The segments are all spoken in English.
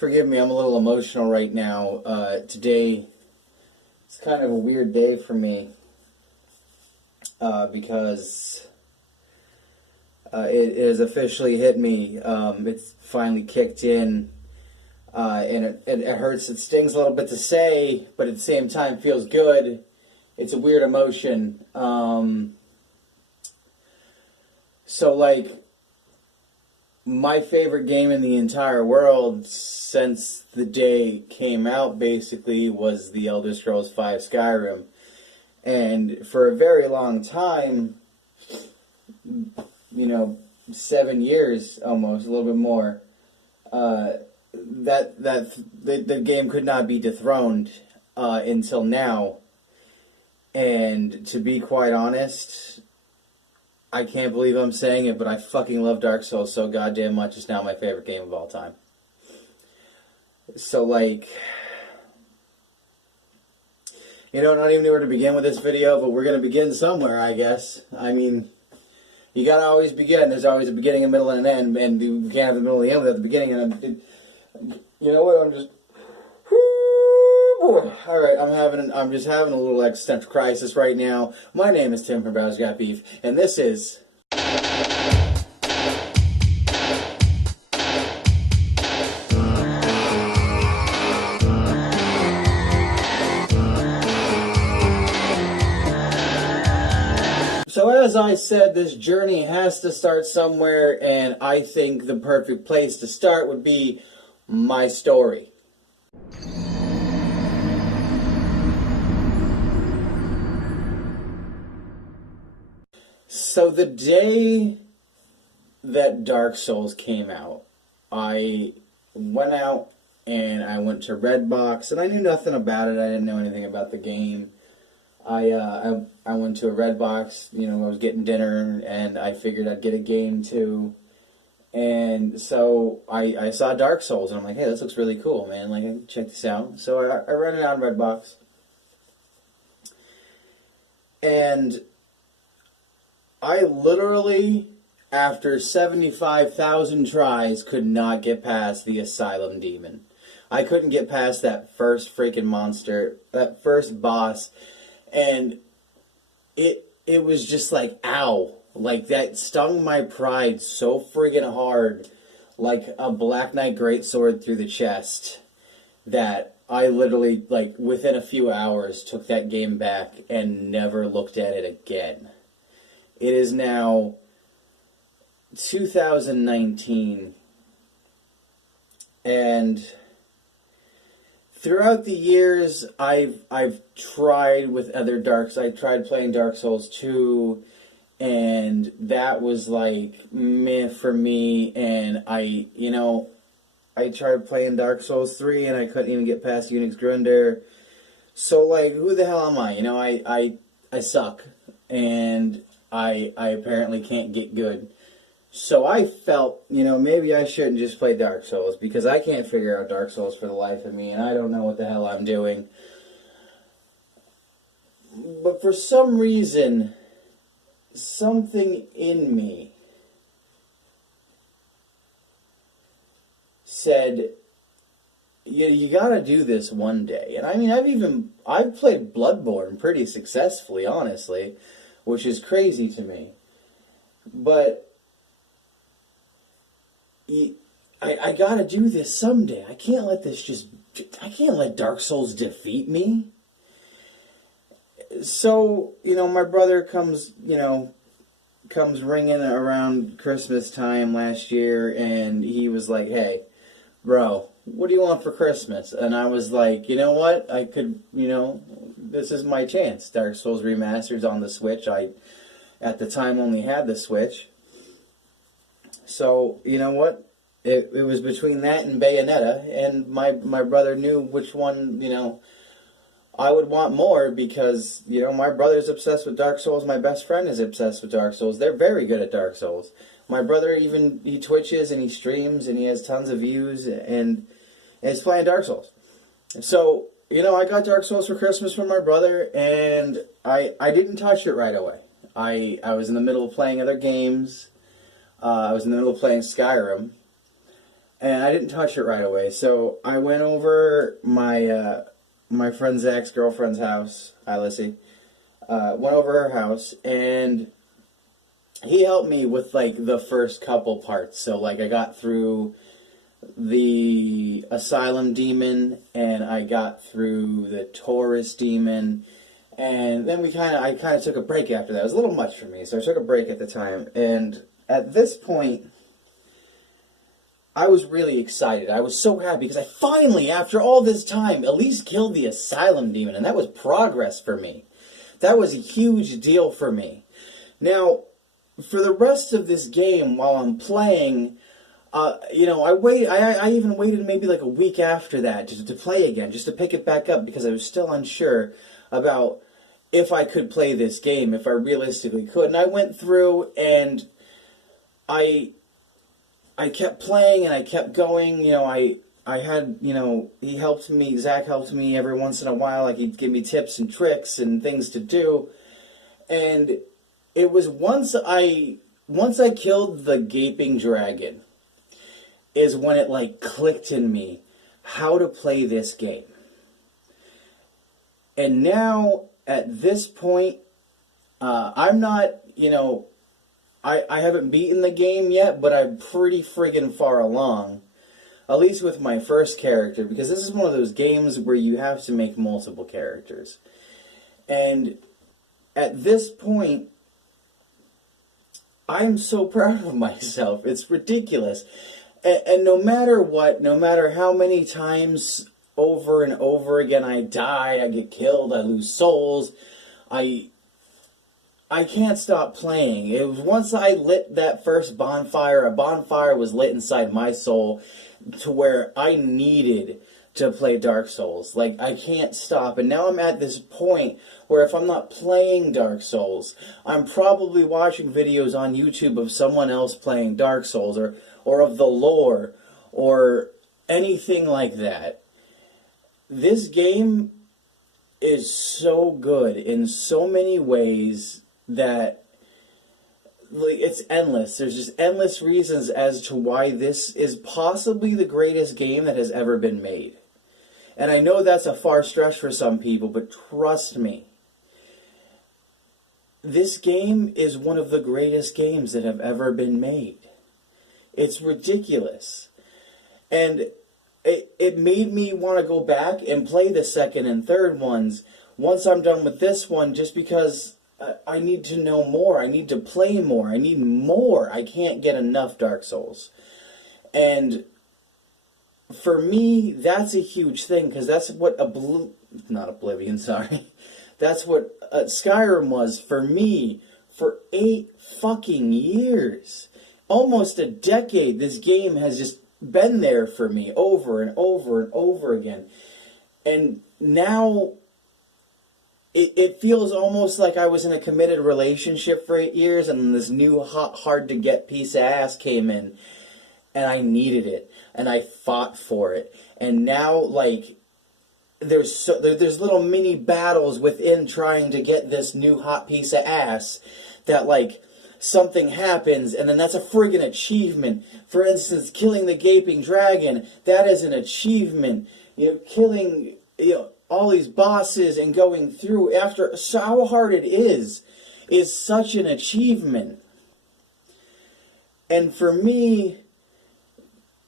Forgive me, I'm a little emotional right now. Today, it's kind of a weird day for me because it has officially hit me. It's finally kicked in, and it hurts. It stings a little bit to say, but at the same time feels good. It's a weird emotion. So, like, my favorite game in the entire world since the day it came out, basically, was The Elder Scrolls V Skyrim. And for a very long time, 7 years almost, a little bit more, the game could not be dethroned until now. And to be quite honest, I can't believe I'm saying it, but I fucking love Dark Souls so goddamn much. It's now my favorite game of all time. So, like, not even know where to begin with this video, but we're going to begin somewhere, I guess. I mean, you got to always begin. There's always a beginning, a middle, and an end, and you can't have the middle and the end without the beginning. And you know what? I'm just... Alright, I'm just having a little existential crisis right now. My name is Tim from Bowser's Got Beef, and this is... So as I said, this journey has to start somewhere, and I think the perfect place to start would be my story. So the day that Dark Souls came out, I went out and I went to Redbox, and I knew nothing about it. I didn't know anything about the game. I went to a Redbox, I was getting dinner, and I figured I'd get a game too. And so I saw Dark Souls, and I'm like, hey, this looks really cool, man. Like, I can check this out. So I rented it on Redbox. And I literally, after 75,000 tries, could not get past the Asylum Demon. I couldn't get past that first freaking monster, that first boss, and it was just like, ow. Like, that stung my pride so friggin' hard, like a Black Knight Greatsword through the chest, that I literally, like, within a few hours, took that game back and never looked at it again. It is now 2019, and throughout the years, I've tried with other I tried playing Dark Souls 2, and that was like meh for me. And I tried playing Dark Souls 3, and I couldn't even get past Unix Grunder. So, like, who the hell am I? I suck, and I apparently can't get good. So I felt, maybe I shouldn't just play Dark Souls, because I can't figure out Dark Souls for the life of me, and I don't know what the hell I'm doing. But for some reason, something in me said, you gotta do this one day. And I mean, I've played Bloodborne pretty successfully, honestly, which is crazy to me. But I gotta do this someday. I can't let Dark Souls defeat me. So, my brother comes ringing around Christmas time last year, and he was like, hey, bro, what do you want for Christmas? And I was like, you know what? I could, this is my chance. Dark Souls Remastered's on the Switch. I, at the time, only had the Switch. So, you know what? It was between that and Bayonetta, and my brother knew which one, I would want more, because, my brother's obsessed with Dark Souls, my best friend is obsessed with Dark Souls. They're very good at Dark Souls. My brother he Twitches and he streams and he has tons of views and he's playing Dark Souls. So, I got Dark Souls for Christmas from my brother, and I didn't touch it right away. I was in the middle of playing other games. I was in the middle of playing Skyrim. and I didn't touch it right away. So I went over my friend Zach's girlfriend's house. Hi, Lissy. Went over her house, and he helped me with like the first couple parts. So like I got through the Asylum Demon, and I got through the Taurus Demon, and then I kind of took a break after that. It was a little much for me, so I took a break at the time. And at this point, I was really excited. I was so happy because I finally, after all this time, at least killed the Asylum Demon, and that was progress for me. That was a huge deal for me. Now, for the rest of this game, while I'm playing, I even waited maybe like a week after that to play again, just to pick it back up, because I was still unsure about if I could play this game, if I realistically could. And I went through, and I kept playing, and I kept going. I had, he helped me, Zach helped me every once in a while. Like, he'd give me tips and tricks and things to do. And it was once I killed the gaping dragon is when it like clicked in me how to play this game. And now at this point, I'm not, I haven't beaten the game yet, but I'm pretty friggin' far along. At least with my first character, because this is one of those games where you have to make multiple characters. And at this point, I'm so proud of myself. It's ridiculous. And no matter what, no matter how many times over and over again I die, I get killed, I lose souls, I can't stop playing. It was once I lit that first bonfire, a bonfire was lit inside my soul to where I needed to play Dark Souls. Like, I can't stop. And now I'm at this point where if I'm not playing Dark Souls, I'm probably watching videos on YouTube of someone else playing Dark Souls, or of the lore, or anything like that. This game is so good in so many ways that it's endless. There's just endless reasons as to why this is possibly the greatest game that has ever been made. And I know that's a far stretch for some people, but trust me, this game is one of the greatest games that have ever been made. It's ridiculous. And it made me want to go back and play the second and third ones once I'm done with this one, just because I need to know more. I need to play more. I need more. I can't get enough Dark Souls. And for me, that's a huge thing, because that's what not Oblivion, sorry. That's what Skyrim was for me for 8 fucking years. Almost a decade. This game has just been there for me over and over and over again. And now it feels almost like I was in a committed relationship for 8 years, and then this new hot, hard-to-get piece of ass came in, and I needed it, and I fought for it. And now, like, there's little mini battles within trying to get this new hot piece of ass that, like, something happens, and then that's a friggin' achievement. For instance, killing the gaping dragon, that is an achievement. Killing, all these bosses and going through after how hard it is such an achievement. And for me,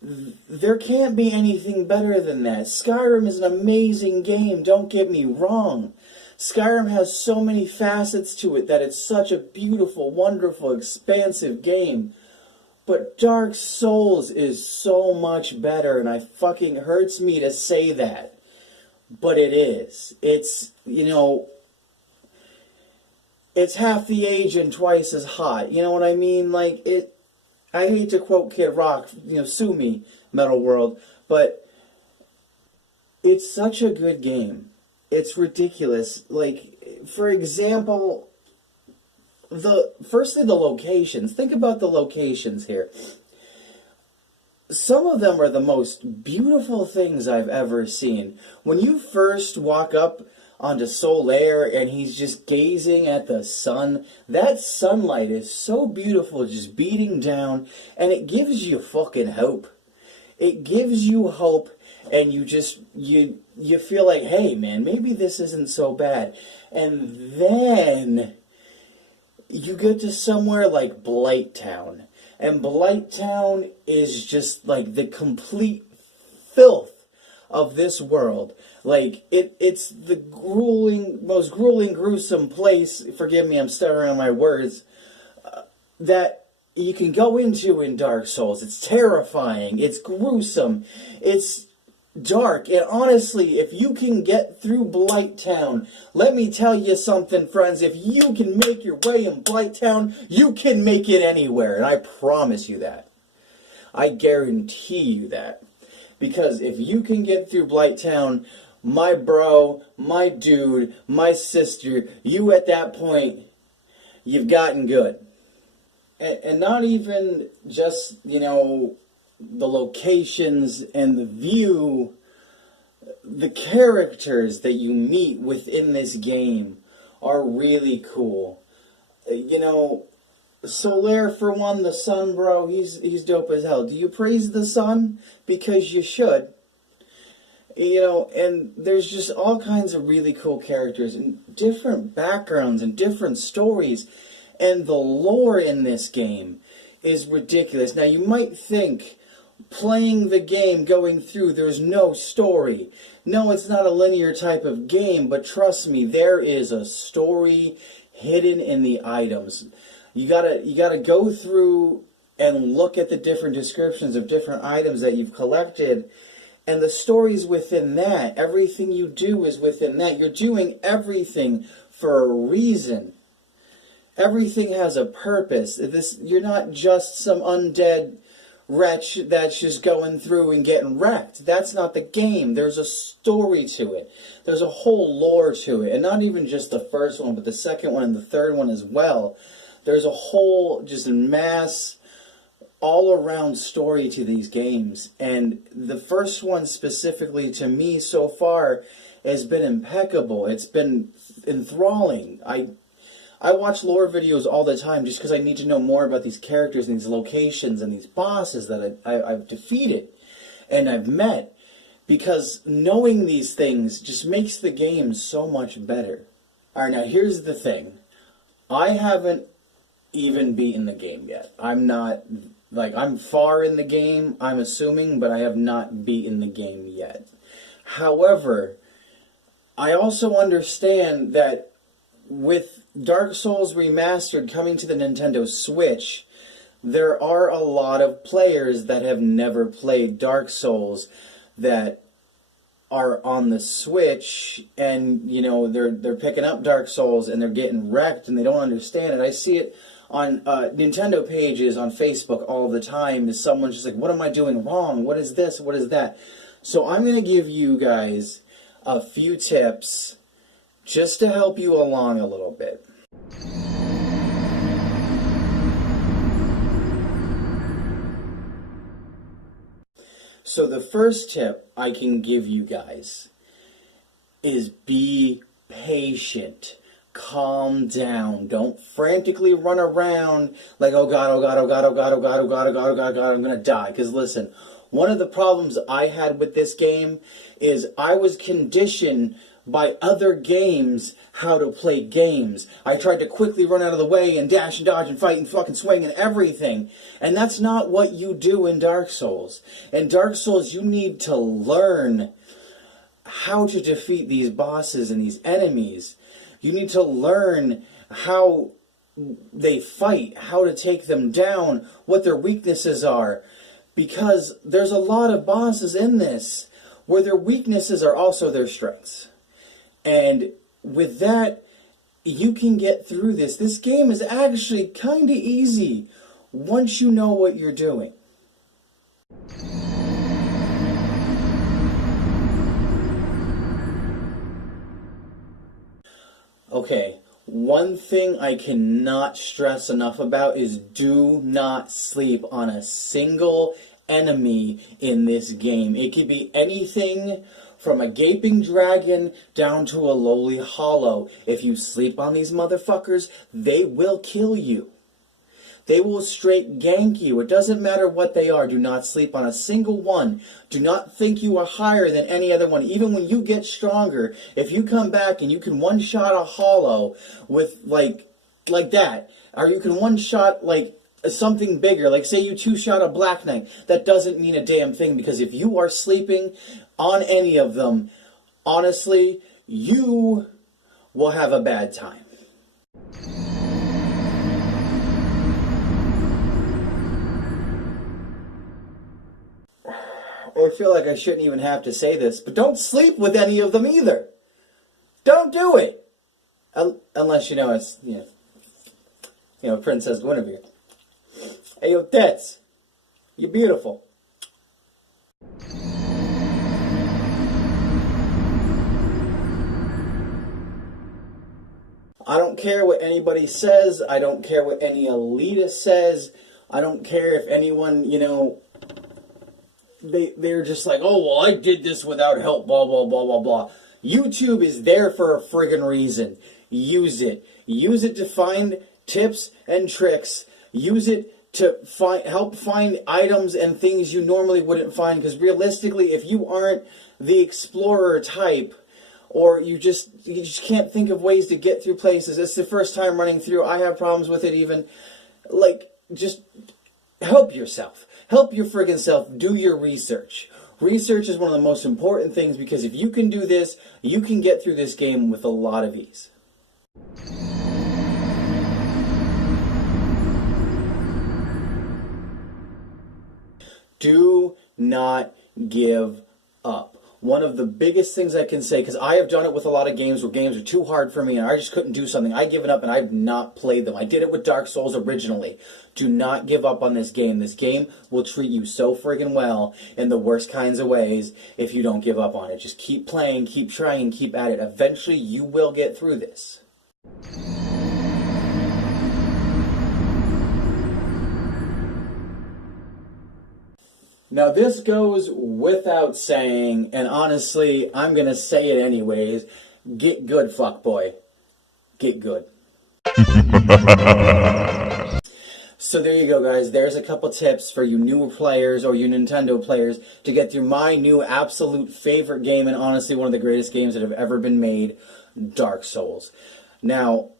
there can't be anything better than that. Skyrim is an amazing game, don't get me wrong. Skyrim has so many facets to it that it's such a beautiful, wonderful, expansive game. But Dark Souls is so much better, and it fucking hurts me to say that. But it is. It's, it's half the age and twice as hot. You know what I mean? Like, I hate to quote Kid Rock, sue me, Metal World, but it's such a good game. It's ridiculous. Like, for example, firstly the locations. Think about the locations here. Some of them are the most beautiful things I've ever seen. When you first walk up onto Solaire and he's just gazing at the sun, that sunlight is so beautiful, just beating down, and it gives you fucking hope. it gives you hope, and you feel like, hey man, maybe this isn't so bad. And then you get to somewhere like Blighttown, and Blighttown is just like the complete filth of this world. Like, it's the most grueling, gruesome place, forgive me, I'm stuttering on my words, that you can go into in Dark Souls. It's terrifying, it's gruesome, it's dark, and honestly, if you can get through Blighttown, let me tell you something, friends, if you can make your way in Blighttown, you can make it anywhere, and I promise you that. I guarantee you that. Because if you can get through Blighttown, my bro, my dude, my sister, you at that point, you've gotten good. And not even just, you know, the locations and the view, the characters that you meet within this game are really cool. You know, Solaire, for one, the sun, bro, he's dope as hell. Do you praise the sun? Because you should. You know, and there's just all kinds of really cool characters and different backgrounds and different stories. And the lore in this game is ridiculous. Now, you might think, playing the game, going through, there's no story. No, it's not a linear type of game, but trust me, there is a story hidden in the items. You gotta go through and look at the different descriptions of different items that you've collected, and the story's within that. Everything you do is within that. You're doing everything for a reason. Everything has a purpose. You're not just some undead wretch that's just going through and getting wrecked. That's not the game. There's a story to it. There's a whole lore to it. And not even just the first one, but the second one and the third one as well. There's a whole just mass all-around story to these games. And the first one specifically to me so far has been impeccable. It's been enthralling. I watch lore videos all the time just because I need to know more about these characters and these locations and these bosses that I've defeated and I've met. Because knowing these things just makes the game so much better. Alright, now here's the thing. I haven't even beaten the game yet. I'm far in the game, I'm assuming, but I have not beaten the game yet. However, I also understand that with Dark Souls Remastered coming to the Nintendo Switch, there are a lot of players that have never played Dark Souls that are on the Switch, and you know they're picking up Dark Souls and they're getting wrecked and they don't understand it. I see it on Nintendo pages on Facebook all the time. Is someone just like, what am I doing wrong? What is this? What is that? So I'm going to give you guys a few tips just to help you along a little bit. So the first tip I can give you guys is be patient. Calm down. Don't frantically run around like, oh God, oh God, oh God, oh God, oh God, oh God, oh God, oh God, oh God, I'm gonna die. Because listen, one of the problems I had with this game is I was conditioned by other games how to play games. I tried to quickly run out of the way and dash and dodge and fight and fucking swing and everything. And that's not what you do in Dark Souls. In Dark Souls, you need to learn how to defeat these bosses and these enemies. You need to learn how they fight, how to take them down, what their weaknesses are. Because there's a lot of bosses in this where their weaknesses are also their strengths. And with that, you can get through this. This game is actually kind of easy once you know what you're doing. Okay, one thing I cannot stress enough about is do not sleep on a single enemy in this game. It could be anything from a gaping dragon down to a lowly hollow. If you sleep on these motherfuckers, they will kill you. They will straight gank you. It doesn't matter what they are. Do not sleep on a single one. Do not think you are higher than any other one. Even when you get stronger, if you come back and you can one-shot a hollow with, like that, or you can one-shot, like, something bigger, like say you two-shot a Black Knight, that doesn't mean a damn thing, because if you are sleeping on any of them, honestly, you will have a bad time. I feel like I shouldn't even have to say this, but don't sleep with any of them either. Don't do it. Unless, it's, Princess Guinevere. Hey, yo, Tets, you're beautiful. I don't care what anybody says. I don't care what any elitist says. I don't care if anyone, they're just like, oh, well, I did this without help, blah, blah, blah, blah, blah. YouTube is there for a friggin' reason. Use it. Use it to find tips and tricks. Use it to help find items and things you normally wouldn't find. Because realistically, if you aren't the explorer type, or you just can't think of ways to get through places, it's the first time running through, I have problems with it even, just help yourself. Help your friggin' self. Do your research. Research is one of the most important things, because if you can do this, you can get through this game with a lot of ease. Do not give up. One of the biggest things I can say, because I have done it with a lot of games where games are too hard for me and I just couldn't do something. I've given up and I've not played them. I did it with Dark Souls originally. Do not give up on this game. This game will treat you so friggin' well in the worst kinds of ways if you don't give up on it. Just keep playing, keep trying, keep at it. Eventually you will get through this. Now this goes without saying, and honestly, I'm going to say it anyways. Get good, fuckboy. Get good. So there you go, guys. There's a couple tips for you newer players or you Nintendo players to get through my new absolute favorite game, and honestly one of the greatest games that have ever been made, Dark Souls. Now,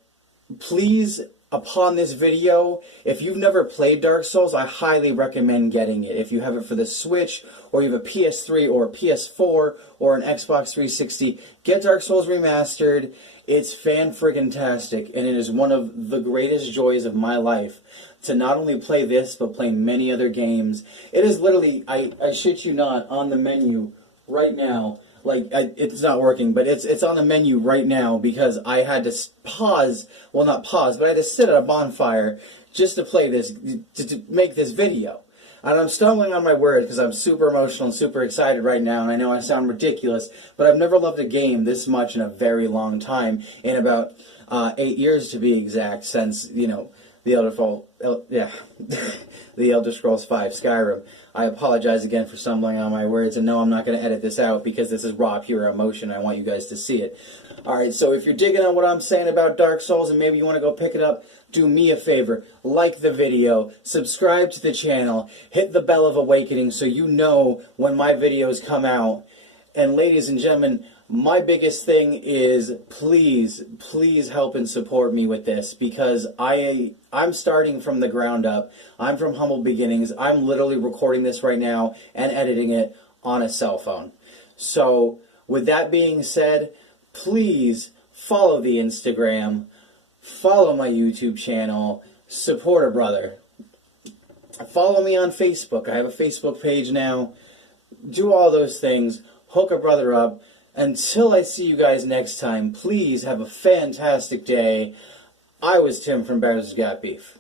please, upon this video, if you've never played Dark Souls, I highly recommend getting it. If you have it for the Switch, or you have a PS3 or a PS4 or an Xbox 360, get Dark Souls Remastered. It's fan-friggin-tastic, and it is one of the greatest joys of my life to not only play this, but play many other games. It is literally, I shit you not, on the menu right now. It's not working, but it's on the menu right now because I had to pause, well, not pause, but I had to sit at a bonfire just to play this, to make this video. And I'm stumbling on my words because I'm super emotional and super excited right now, and I know I sound ridiculous, but I've never loved a game this much in a very long time, in about 8 years to be exact, since, the Elder Scrolls V Skyrim. I apologize again for stumbling on my words, and no, I'm not going to edit this out because this is raw, pure emotion. I want you guys to see it. Alright, so if you're digging on what I'm saying about Dark Souls and maybe you want to go pick it up, do me a favor. Like the video, subscribe to the channel, hit the bell of awakening so you know when my videos come out. And ladies and gentlemen, my biggest thing is please help and support me with this, because I'm starting from the ground up. I'm from humble beginnings. I'm literally recording this right now and editing it on a cell phone. So with that being said, please follow the Instagram, follow my YouTube channel, support a brother. Follow me on Facebook. I have a Facebook page now. Do all those things. Hook a brother up. Until I see you guys next time, please have a fantastic day. I was Tim from Bears Got Beef.